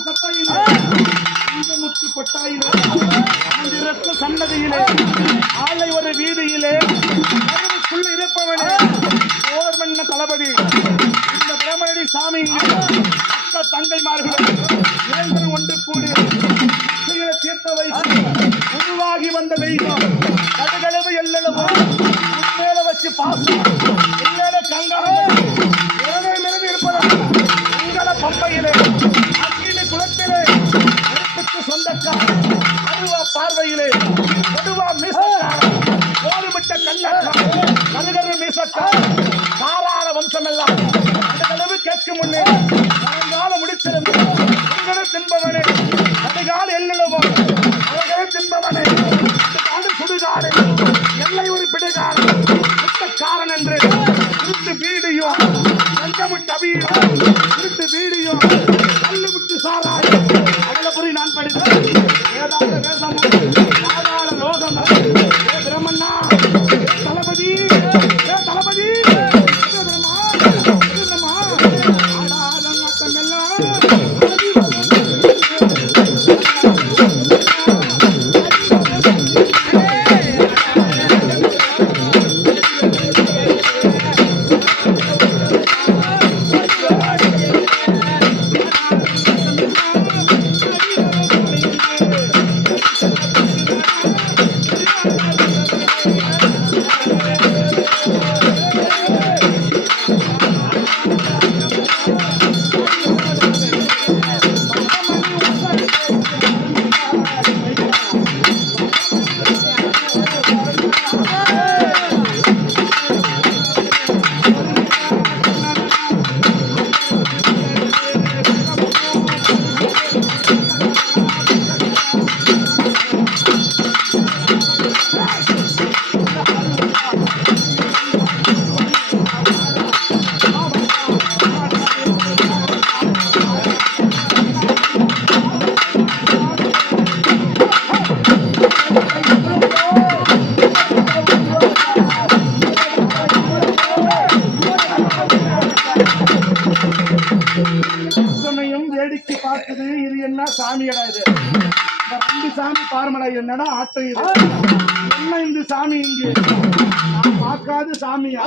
கொட்டாயிலே அமர்ந்திருக்கும் சன்னதியிலே ஆலை ஒரு வீதியிலே அறிவுக்குள் இருப்பவனே ஓர் மன்ன தளபதி இந்த பிரமணி சாமி அக்க தங்கைமார்கள் இரண்டரும் ஒன்று கூடி தீர்த்த வைத்து உருவாகி வந்த தெய்வம் கடுகளவு எல்லளவு மேல வச்சு பாசம் இல்லையில கங்காளம் மிரவி இருப்பதாக மங்கள பம்பையிலே அக்கினி குளத்திலே நெருப்புக்கு சொந்தக்கார அருவா பார்வையிலே கொடுவா மீசக்கார ஓடுமிட்ட கண்ணக்கார கருகரு மீசக்கார தாராள வம்சமெல்லாம் கடுகளவு கேட்கும் முன்னே வருங்கால முடித்திருந்து உங்களை தின்பவனே கடுகால எல்லளவோ அவர்களே தின்பவனே சுடுகாடு எல்லை ஒரு பிடுகாடு காரன் என்று திருட்டு வீடியும் சங்கமுட்டு அபியும் திருட்டு வீடியும் கல்லுமுட்டு சாராயம் அகலபுரி நான் படித்தேன் ஏதாவது வேதமும் பாதாள ரோதம் பிரம்மண்ணா தளபதி தளபதி வேடிக்கை பார்க்குது. இது என்ன சாமியடா? இது ரெண்டு சாமி பார்மடா. என்னடா ஆட்டம் இது? என்ன இந்த சாமி இங்கே பார்க்காத சாமியா?